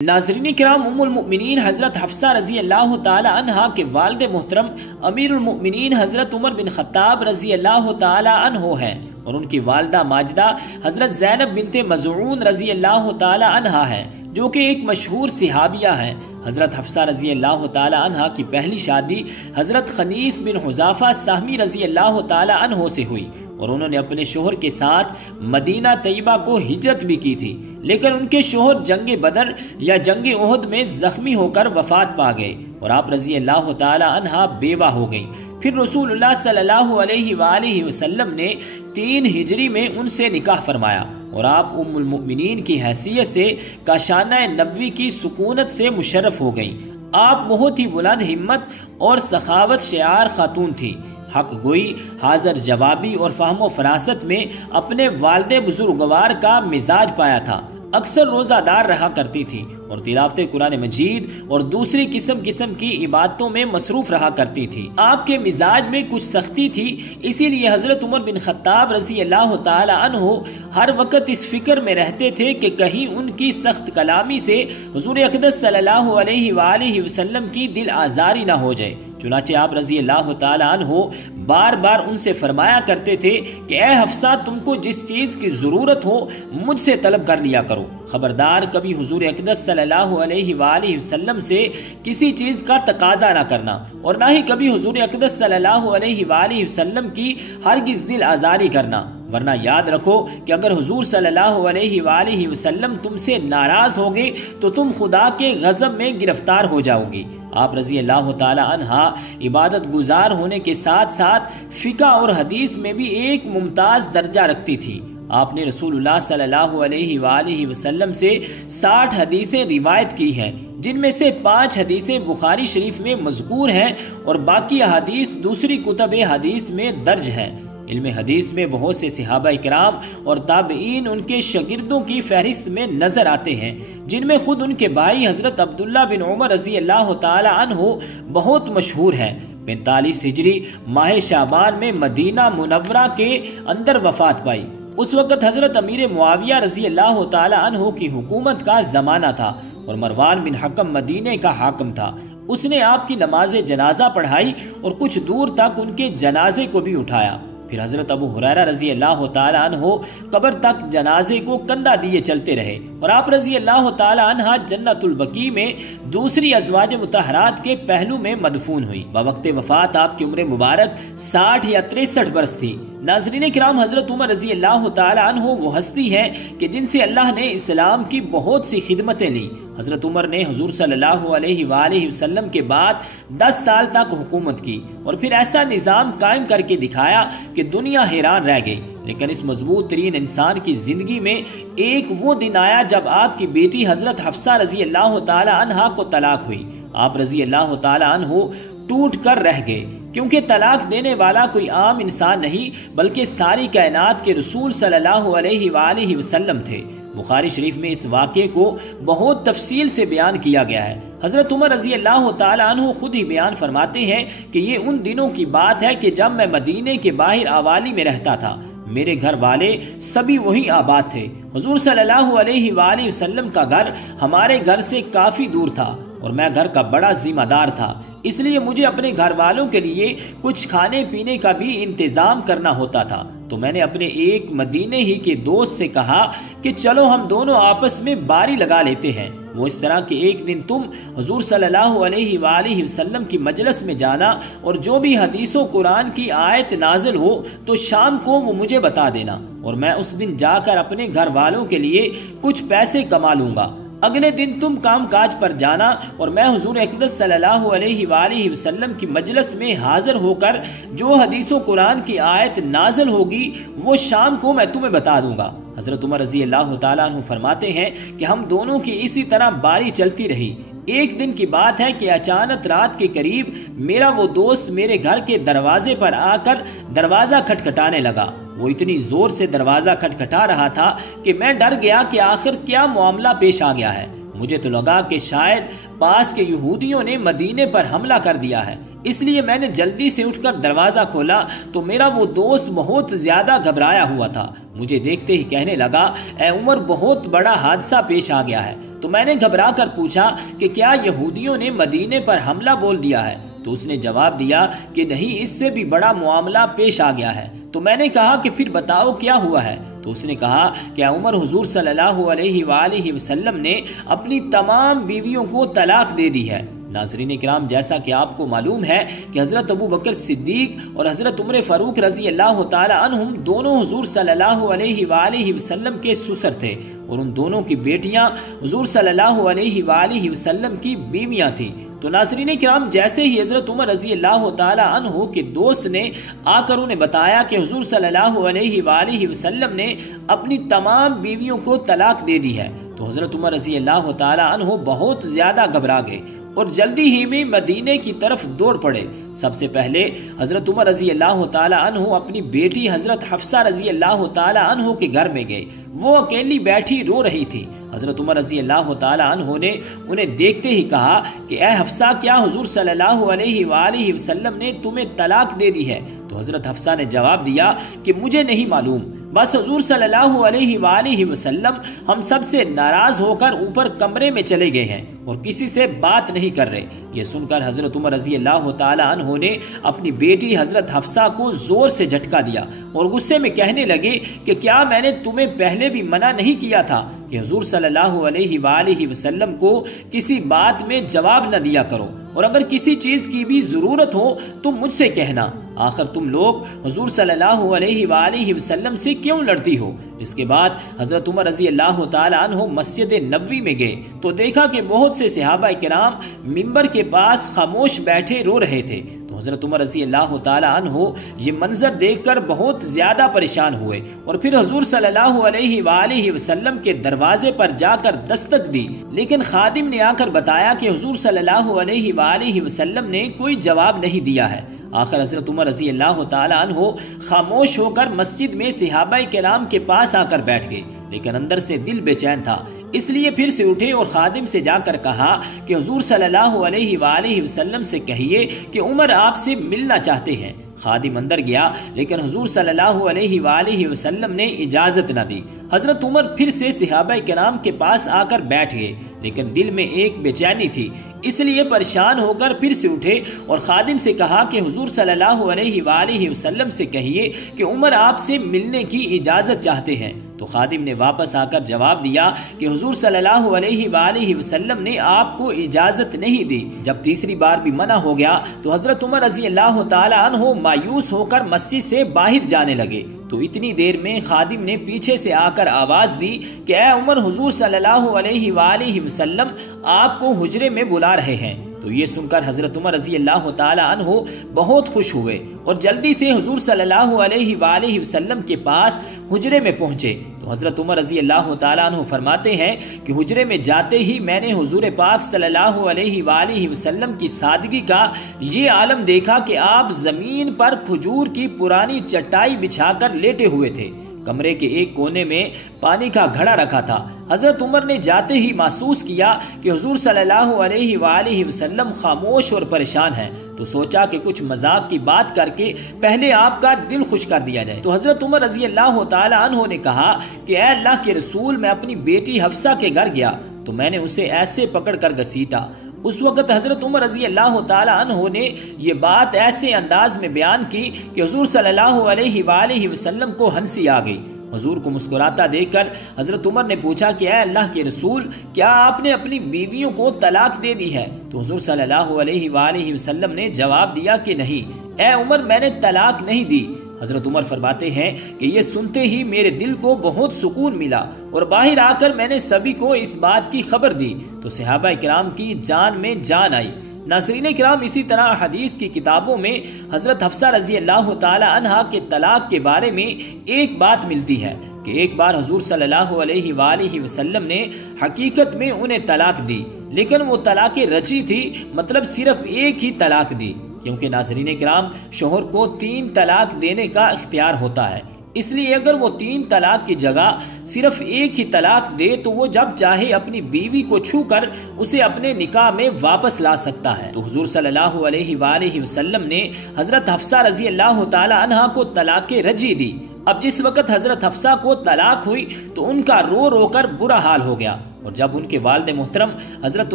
नाज़रीन किराम, उम्मुल मुमिनीन हज़रत हफ्सा रज़ी अल्लाह ताला अन्हा के वालिद मोहतरम अमीरुल मुमिनीन हज़रत उमर बिन ख़त्ताब रज़ी अल्लाह ताला अन्हो हैं और उनकी वालिदा माजिदा हज़रत ज़ैनब बिनते मज़ऊन रज़ी अल्लाह ताला अन्हा है, जो कि एक मशहूर सिहाबिया हैं। हज़रत हफ्सा रज़ी अल्लाह ताला अन्हा की पहली शादी हज़रत खनीस बिन हुज़ाफ़ा साहमी रज़ी अल्लाह ताला अन्हो से हुई और उन्होंने अपने शोहर के साथ मदीना तैयबा को हिजरत भी की थी, लेकिन उनके शोहर जंग बदर या जंग उहद में जख्मी होकर वफात पा गए और आप रज़ी अल्लाह ताला अन्हा बेवा हो गई। फिर रसूलुल्लाह सल्लल्लाहु अलैहि वसल्लम ने 3 हिजरी में उनसे निकाह फरमाया और आप उम्मुल मुमिनीन की हैसियत से काशाना नबवी की सुकूनत से मुशर्रफ हो गई। आप बहुत ही बुलंद हिम्मत और सखावत शियार खातून थी। हक गोई, हाजिर जवाबी और फहमो फरासत में अपने वालिद बुजुर्गवार का मिजाज पाया था। अक्सर रोजादार रहा करती थी और तिलावत कुरान मजीद और दूसरी किस्म की इबादतों में मसरूफ रहा करती थी। आपके मिजाज में कुछ सख्ती थी, इसीलिए हजरत उमर बिन खत्ताब रज़ी अल्लाह ताला अन्हो हर वक्त इस फिक्र में रहते थे कि कहीं उनकी सख्त कलामी से हुजूर अक़दस सल्लल्लाहु अलैहि वसल्लम की दिल आजारी ना हो जाए। चुनाचे आप रज़ी अल्लाह ताला अन्हो बार बार उनसे फरमाया करते थे कि ए हफ्सा, तुमको जिस चीज की जरूरत हो मुझसे तलब कर लिया करो। खबरदार कभी हुजूर अक़दस सल्लल्लाहु अलैहि वसल्लम से किसी चीज का तकाजा ना करना और ना ही कभी हुजूर अक़दस सल्लल्लाहु अलैहि वसल्लम की हरगिज़ दिल आजारी करना, वरना याद रखो कि अगर हुजूर सल्लल्लाहु अलैहि वसल्लम तुमसे नाराज होगे तो तुम खुदा के गजब में गिरफ्तार हो जाओगी। आप रज़ी अल्लाह ताला अन्हा इबादत गुजार होने के साथ साथ फिका और हदीस में भी एक मुमताज दर्जा रखती थी। आपने रसूलुल्लाह सल्लल्लाहु अलैहि वसल्लम से 60 हदीसें रिवायत की हैं, जिनमें से 5 हदीसें बुखारी शरीफ में मज़कूर हैं और बाकी हदीस दूसरी कुतुब हदीस में दर्ज हैं। इल्म हदीस में बहुत से सहाबा इकराम और ताबईन उनके शागिर्दों की फहरिस्त में नजर आते हैं, जिनमें खुद उनके भाई हजरत अब्दुल्ला बिन उमर रज़ी अल्लाह ताला अन्हो बहुत मशहूर हैं। 45 हिजरी माह शाबान में मदीना मुनव्वरा के अंदर वफात पाई। उस वक्त हजरत अमीर मुआविया रज़ी अल्लाह ताला अन्हो की हुकूमत का जमाना था और मरवान बिन हकम मदीने का हाकिम था। उसने आपकी नमाज जनाजा पढ़ाई और कुछ दूर तक उनके जनाजे को भी उठाया। फिर हजरत अबू हुरैरा रज़ी अल्लाह ताला अन्हो कब्र तक जनाजे को कंधा दिए चलते रहे और आप रज़ी अल्लाह ताला अन्हा जन्नतुल बकी में दूसरी अज़वाज मुतहरात के पहलू में मदफून हुई। बवक्त वफात आपकी उम्र मुबारक 60 या 63 बरस थी। नाज़रीन किराम, हजरत उमर रज़ी अल्लाह ताला अन्हो वो हस्ती है कि जिनसे अल्लाह ने इस्लाम की बहुत सी खिदमतें ली। हजरत उमर ने हुजूर सल्लल्लाहु अलैहि वसल्लम के बाद 10 साल तक हुकूमत की और फिर ऐसा निज़ाम कायम करके दिखाया कि दुनिया हैरान रह गई। लेकिन इस मजबूत तरीन इंसान की जिंदगी में एक वो दिन आया जब आपकी बेटी हजरत हफ्सा रज़ी अल्लाह ताला अन्हा को तलाक हुई। आप रज़ी अल्लाह ताला अन्हो टूट कर रह गए, क्योंकि तलाक देने वाला कोई आम इंसान नहीं बल्कि सारी कायनात के रसूल सल्लल्लाहु अलैहि वसल्लम थे। बुखारी शरीफ में इस वाक़े को बहुत तफसील से बयान किया गया है। हजरत उमर रज़ी अल्लाह ताला अन्हु खुद ही बयान फरमाते हैं कि ये उन दिनों की बात है कि जब मैं मदीने के बाहर आवाली में रहता था। मेरे घर वाले सभी वही आबाद थे। हुजूर सल्लल्लाहु अलैहि वसल्लम का घर हमारे घर से काफी दूर था और मैं घर का बड़ा जिम्मेदार था, इसलिए मुझे अपने घर वालों के लिए कुछ खाने पीने का भी इंतजाम करना होता था। तो मैंने अपने एक मदीने ही के दोस्त से कहा कि चलो हम दोनों आपस में बारी लगा लेते हैं। वो इस तरह कि एक दिन तुम हुजूर सल्लल्लाहु अलैहि वसल्लम की मजलिस में जाना और जो भी हदीसों कुरान की आयत नाजिल हो तो शाम को वो मुझे बता देना और मैं उस दिन जाकर अपने घर वालों के लिए कुछ पैसे कमा लूंगा। अगले दिन तुम काम काज पर जाना और मैं हुजूर अक़दस सल्लल्लाहु अलैहि वसल्लम की मजलिस में हाजिर होकर जो हदीसों कुरान की आयत नाजिल होगी वो शाम को मैं तुम्हें बता दूंगा। हजरत उमर रज़ी अल्लाह ताला अन्हु फरमाते हैं कि हम दोनों की इसी तरह बारी चलती रही। एक दिन की बात है कि अचानक रात के करीब मेरा वो दोस्त मेरे घर के दरवाजे पर आकर दरवाजा खटखटाने लगा। वो इतनी जोर से दरवाजा खटखटा रहा था कि मैं डर गया कि आखिर क्या मामला पेश आ गया है। मुझे तो लगा कि शायद पास के यहूदियों ने मदीने पर हमला कर दिया है, इसलिए मैंने जल्दी से उठकर दरवाजा खोला तो मेरा वो दोस्त बहुत ज्यादा घबराया हुआ था। मुझे देखते ही कहने लगा, ए उमर, बहुत बड़ा हादसा पेश आ गया है। तो मैंने घबरा कर पूछा कि क्या यहूदियों ने मदीने पर हमला बोल दिया है? तो उसने जवाब दिया कि नहीं, इससे भी बड़ा मामला पेश आ गया है। तो मैंने कहा कि फिर बताओ क्या हुआ है? तो उसने कहा कि उमर, हुजूर सल्लल्लाहु अलैहि वसल्लम ने अपनी तमाम बीवियों को तलाक दे दी है। नाज़रीन किराम, जैसा कि आपको मालूम है कि हज़रत अबू बकर सिद्दीक और हज़रत उमर फ़ारूक रज़ी अल्लाह ताला अन्हुम दोनों हुजूर सल्लल्लाहु अलैहि वसल्लम के ससुर थे और उन दोनों की बेटियां हुजूर सल्लल्लाहु अलैहि वसल्लम की बीवियां थीं। तो नाज़रीन किराम, जैसे ही हज़रत उमर रज़ी अल्लाह ताला अन्हु के दोस्त ने आकर उन्हें बताया कि हुजूर सल्लल्लाहु अलैहि वसल्लम ने अपनी तमाम बीवियों को तलाक दे दी है, तो हज़रत उमर रज़ी अल्लाह ताला अन्हु बहुत ज़्यादा घबरा गए और जल्दी ही में मदीने की तरफ दौड़ पड़े। सबसे पहले हजरत उमर रजी अल्लाह ताला अन्हु अपनी बेटी हजरत हफ्सा रजी अल्लाह ताला अन्हु के घर में गए। वो अकेली बैठी रो रही थी। हजरत उमर रजी अल्लाह ताला अन्हु ने उन्हें देखते ही कहा कि ए हफ्सा, क्या हुजूर सल्लल्लाहु अलैहि वसल्लम ने तुम्हें तलाक दे दी है? तो हजरत हफ्सा ने जवाब दिया कि मुझे नहीं मालूम, बस हुजूर सल्लल्लाहु अलैहि वसल्लम हम सब से नाराज होकर ऊपर कमरे में चले गए हैं और किसी से बात नहीं कर रहे। ये सुनकर हजरत उमर रजी अल्लाह ताला अन्हु ने अपनी बेटी हजरत हफ्सा को जोर से झटका दिया और गुस्से में कहने लगे कि क्या मैंने तुम्हें पहले भी मना नहीं किया था कि हुजूर सल्लल्लाहु अलैहि वसल्लम को किसी बात में जवाब न दिया करो, और अगर किसी चीज की भी जरूरत हो तो मुझसे कहना। आखिर तुम लोग हुजूर सल्लल्लाहु अलैहि वसल्लम से क्यों लड़ती हो? इसके बाद हजरत उमर रजी अल्लाह ताला अन्हु मस्जिद नबवी में गए तो देखा कि बहुत से सहाबा किराम मिंबर के पास खामोश बैठे रो रहे थे। तो हजरत उमर रजी अल्लाह ताला अन्हु ये मंजर देखकर बहुत ज्यादा परेशान हुए और फिर हुजूर सल्लल्लाहु अलैहि वसल्लम के दरवाजे पर जाकर दस्तक दी, लेकिन खादिम ने आकर बताया कि हुजूर सल्लल्लाहु अलैहि वसल्लम ने कोई जवाब नहीं दिया है। आखिर हजरत उमर रजी अल्लाह ताला अन्हु खामोश होकर मस्जिद में सहाबाए किराम के पास आकर बैठ गए, लेकिन अंदर से दिल बेचैन था। इसलिए फिर से उठे और खादिम से जाकर कहा कि हुजूर सल्लल्लाहु अलैहि वसल्लम से कहिए कि उमर आपसे मिलना चाहते हैं। खादिम अंदर गया, लेकिन हुजूर सल्लल्लाहु अलैहि वसल्लम ने इजाजत न दी। हजरत उमर फिर से सहाबाए किराम के पास आकर बैठ गए, लेकिन दिल में एक बेचैनी थी, इसलिए परेशान होकर फिर से उठे और खादिम से कहा कि हुजूर सल्लल्लाहु अलैहि वसल्लम से कहिए कि उमर आपसे मिलने की इजाजत चाहते हैं। तो खादिम ने वापस आकर जवाब दिया कि हुजूर सल्लल्लाहु अलैहि वसल्लम ने आपको इजाजत नहीं दी। जब तीसरी बार भी मना हो गया तो हजरत उमर रजी अल्लाह ताला अन्हु मायूस होकर मस्जिद से बाहर जाने लगे। तो इतनी देर में खादिम ने पीछे से आकर आवाज दी कि ए उमर, हुजूर सल्लल्लाहु अलैहि वसल्लम आपको हुजरे में बुला रहे हैं। तो ये सुनकर हजरत उमर रजी अल्लाह ताला अन्हु बहुत खुश हुए और जल्दी से हुजूर सल्लल्लाहु अलैहि वसल्लम के पास हुजरे में पहुंचे। तो हजरत उमर रजी अल्लाह ताला अन्हु फरमाते हैं कि हुजरे में जाते ही मैंने हुजूर पाक सल्लल्लाहु अलैहि वसल्लम की सादगी का ये आलम देखा कि आप जमीन पर खजूर की पुरानी चटाई बिछाकर लेटे हुए थे। कमरे के एक कोने में पानी का घड़ा रखा था। हजरत उमर ने जाते ही महसूस किया कि हुजूर सल्लल्लाहु अलैहि वसल्लम खामोश और परेशान हैं, तो सोचा कि कुछ मजाक की बात करके पहले आपका दिल खुश कर दिया जाए। तो हजरत उमर रजी अल्लाह ताला अन्हु ने कहा कि ऐ अल्लाह के रसूल, मैं अपनी बेटी हफ्सा के घर गया तो मैंने उसे ऐसे पकड़ कर घसीटा। उस वक्त हजरत उमर रजी अल्लाह ताला अन्हु ने ये बात ऐसे अंदाज में बयान की कि हुजूर सल्लल्लाहु अलैहि वसल्लम को हंसी आ गई। हुजूर को मुस्कुराता देखकर हजरत उमर ने पूछा कि ऐ अल्लाह के रसूल, क्या आपने अपनी बीवियों को तलाक दे दी है? तो हुजूर सल्लल्लाहु अलैहि वसल्लम ने जवाब दिया कि नहीं, ऐ उमर, मैंने तलाक नहीं दी। हजरत उमर फरमाते हैं कि ये सुनते ही मेरे दिल को बहुत सुकून मिला और बाहर आकर मैंने सभी को इस बात की खबर दी तो सहाबा किराम की जान में जान आई। नाज़रीन किराम, इसी तरह हदीस की किताबों में हजरत हफ्सा रजी अल्लाह ताला अन्हा के तलाक के बारे में एक बात मिलती है कि एक बार हुजूर सल्लल्लाहु अलैहि वसल्लम ने हकीकत में उन्हें तलाक दी, लेकिन वो तलाक रजी थी, मतलब सिर्फ एक ही तलाक दी, क्योंकि नाज़रीन किराम शोहर को 3 तलाक देने का इख्तियार होता है। इसलिए अगर वो 3 तलाक की जगह सिर्फ एक ही तलाक दे तो वो जब चाहे अपनी बीवी को छू कर उसे अपने निकाह में वापस ला सकता है। तो हुजूर सल्लल्लाहु अलैहि वसल्लम ने हजरत हफ्सा रजी अल्लाह ताला अन्हा को तलाक रजी दी, अब जिस वक्त हजरत हफ्सा को तलाक हुई तो उनका रो रो कर बुरा हाल हो गया, और जब उनके वालिद मोहतरम हजरत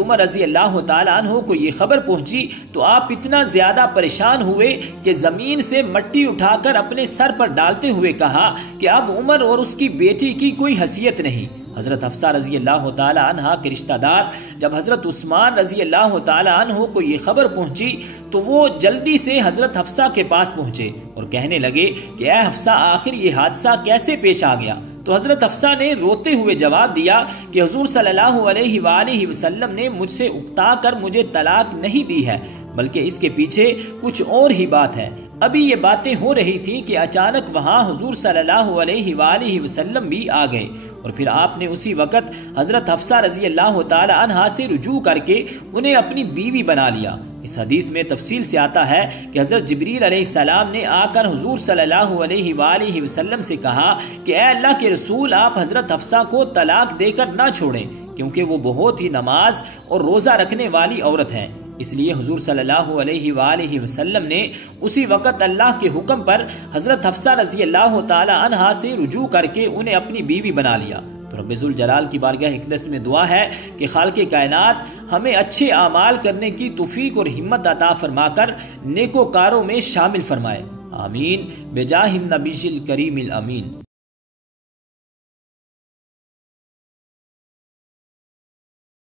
उमर रजी अल्लाह तआला अन्हु को ये खबर पहुंची तो आप इतना ज्यादा परेशान हुए कि जमीन से मट्टी उठाकर अपने सर पर डालते हुए कहा कि अब उमर और उसकी बेटी की कोई हैसियत नहीं। हजरत हफ्सा रजी अल्लाह तआला अन्हा के रिश्तेदार जब हजरत उस्मान रजी अल्लाह तआला अन्हु को ये खबर पहुंची तो वो जल्दी से हजरत हफ्सा के पास पहुंचे और कहने लगे कि ऐ हफ्सा, आखिर ये हादसा कैसे पेश आ गया? तो हजरत हफ्सा ने रोते हुए जवाब दिया कि हुजूर सल्लल्लाहु अलैहि वसल्लम ने मुझसे उकता कर मुझे तलाक नहीं दी है, बल्कि इसके पीछे कुछ और ही बात है। अभी ये बातें हो रही थी कि अचानक वहाँ हुजूर सल्लल्लाहु अलैहि वसल्लम भी आ गए और फिर आपने उसी वक़्त हजरत हफ्सा रजी अल्लाह तआला अन्हा से रुजू करके उन्हें अपनी बीवी बना लिया। इस हदीस में तफसील से आता है कि हजरत जिब्रील अलैहिस्सलाम ने आकर हुजूर सल्लल्लाहु अलैहि वसल्लम से कहा कि ऐ अल्लाह के रसूल, आप हजरत हफ्सा को तलाक देकर ना छोड़ें, क्योंकि वो बहुत ही नमाज और रोज़ा रखने वाली औरत है। इसलिए हुजूर सल्लल्लाहु अलैहि वसल्लम ने उसी वक़्त अल्लाह के हुक्म पर हजरत हफ्सा रजी अल्लाह तआला अन्हा से रुजू करके उन्हें अपनी बीवी बना लिया। तो रब्बुल जलाल की बारगाह इक़दस में दुआ है कि खालिक़े कायनात हमें अच्छे आमाल करने की तौफीक और हिम्मत अता फरमाकर नेकोकारों में शामिल फरमाए। आमीन बेजाहिन नबीशिल करीमिल अमीन।